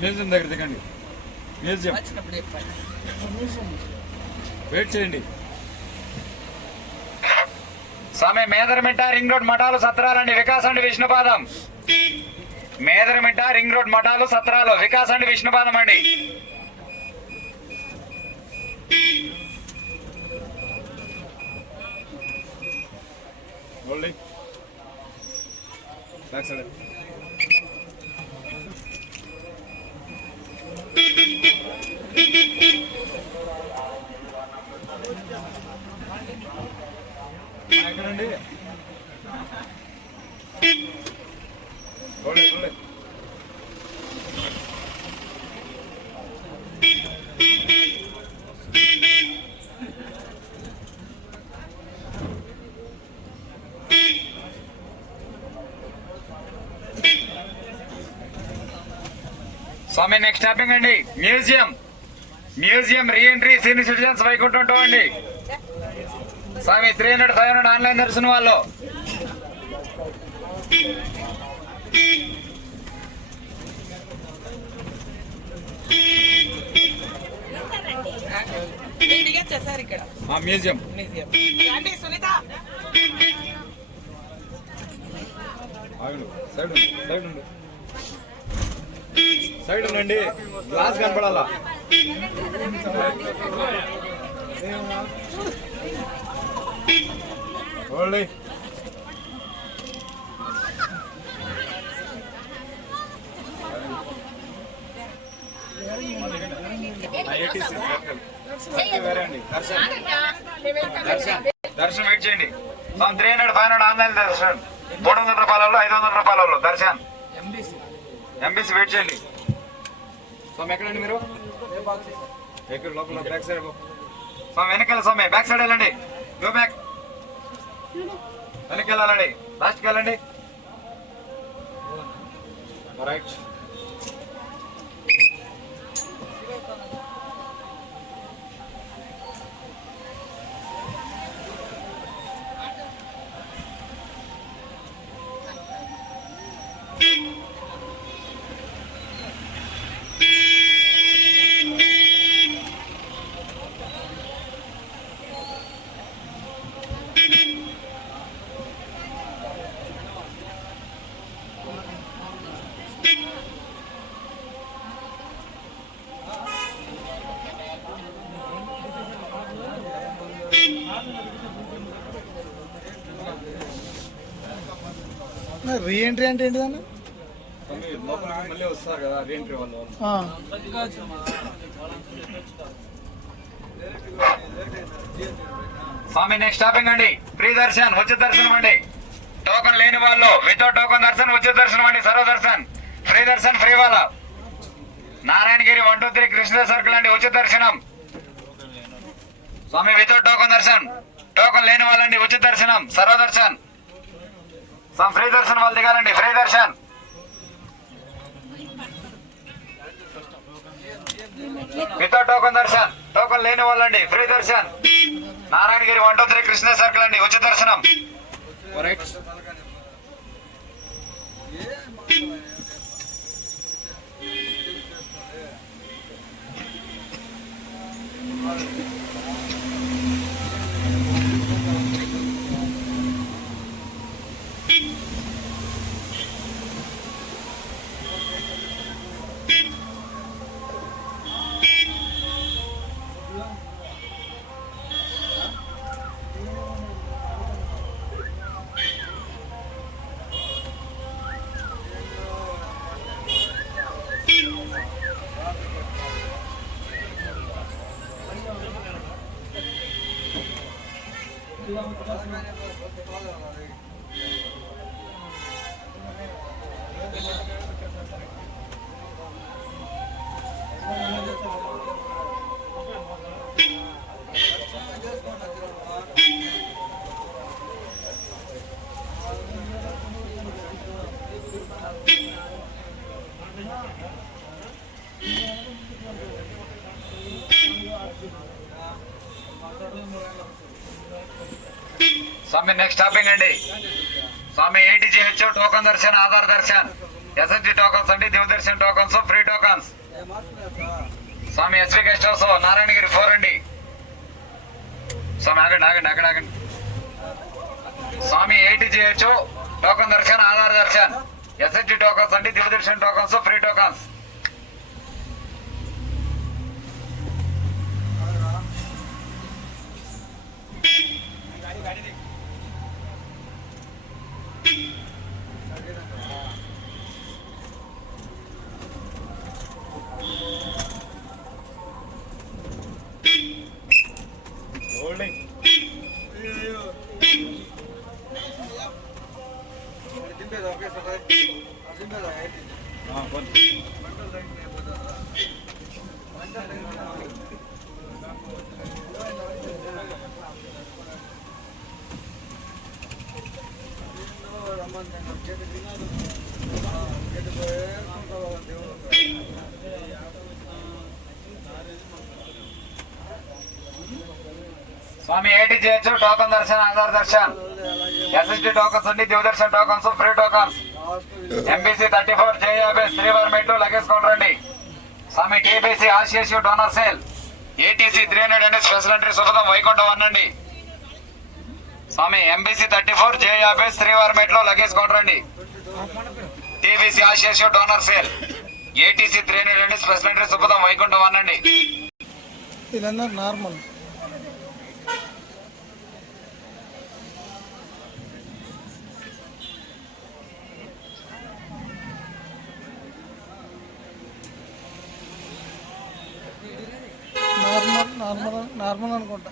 Museum దగ్గర దిగండి. Museum wait చేయండి. స్వామి మేదరమిట్ట రింగ్ రోడ్ మఠాలు సత్రాలండి, వికాస్ అండి విష్ణుపాదం. మేదరమిట్ట రింగ్ రోడ్ మఠాలు సత్రాలు, వికాస్ అండి విష్ణుపాదం అండి. బ్యాక్ సైడ్ ఎక్కడండి? స్వామి నెక్స్ట్ స్టాపింగ్ అండి museum. Museum reentry senior citizens Vaikuntham అండి. స్వామి 300, 500 ఆన్లైన్ దర్శనం వాళ్ళు. మ్యూజియం సైడ్ ఉండండి, గ్లాస్ కనపడాలా. ఓన్లీ దర్శనం వెయిట్ చేయండి. 300, 500 ఆన్లైన్ దర్శనం, 300 రూపాయలలో 500 రూపాయలలో దర్శనం. ఎంబీసీ వెయిట్ చేయండి. స్వామి ఎక్కడండి మీరు? ఎక్కడ లోపల బ్యాక్ సైడ్. స్వామి వెనకాల, స్వామి బ్యాక్ సైడ్ వెళ్ళండి. గో బ్యాక్, వెనక్కి వెళ్ళాలండి, లాస్ట్కి వెళ్ళండి. రైట్. రీఎంట్రీ అంటే ఏంటిదన్న? మళ్ళీ వస్తారు కదా రీఎంట్రీ వాళ్ళు. స్వామి నెక్స్ట్ స్టాపింగ్ అండి ఫ్రీ దర్శన్, ఉచిత దర్శనం అండి. టోకన్ లేని వాళ్ళు వితౌట్ టోకన్ దర్శన్, ఉచిత దర్శనం అండి. సర్వ దర్శన్, ఫ్రీ దర్శన్, ఫ్రీ వాళ్ళ. నారాయణగిరి 1, 2, 3 కృష్ణ సర్కిల్ అండి, ఉచిత దర్శనం. స్వామి వితౌట్ టోకన్ దర్శన్, టోకన్ లేని వాళ్ళండి ఉచిత దర్శనం, సర్వ దర్శన్. ఫ్రీ దర్శన్ వాళ్ళు దిగాలండి, free darshan. Without token darshan, token లేని వాళ్ళండి ఫ్రీ దర్శన్. నారాయణగిరి 1, 2, 3 కృష్ణ సర్కిల్ అండి, ఉచిత దర్శనం. स्वामी नेक्स्ट स्टापिंग अंडी स्वामी ATGH token darshan Aadhaar darshan SST tokens అండి, దివదర్శన్ టోకన్స్, ఫ్రీ టోకన్స్. స్వామి ఎస్వి గెస్ట్ హౌస్ నారాయణగిరి 4 అండి. స్వామి ఆగండి ఆగండి అక్కడ ఆగండి. స్వామి 80GH token darshan, Aadhaar darshan, SST tokens అండి, దివదర్శన్ టోకన్స్, ఫ్రీ టోకన్స్. స్వామి 80GH token darshan, Aadhaar darshan, SST tokens అండి, Divya Darshan tokens, free tokens. MBC 34 JAB Srivari Mettu luggage counter అండి. స్వామి TBC Ashish donor cell, ATC 300 అండి, స్పెషల్ ఎంట్రీ సుఖదం వైకుంఠం 1 అండి. స్వామి MBC 34 JAB Srivari Mettu luggage counter అండి. TBC Ashish donor cell, ATC 300 అండి, special entry సుఖదం Vaikuntham 1 అండి. ఇదంతా నార్మల్. నార్మల్ అనుకుంటా.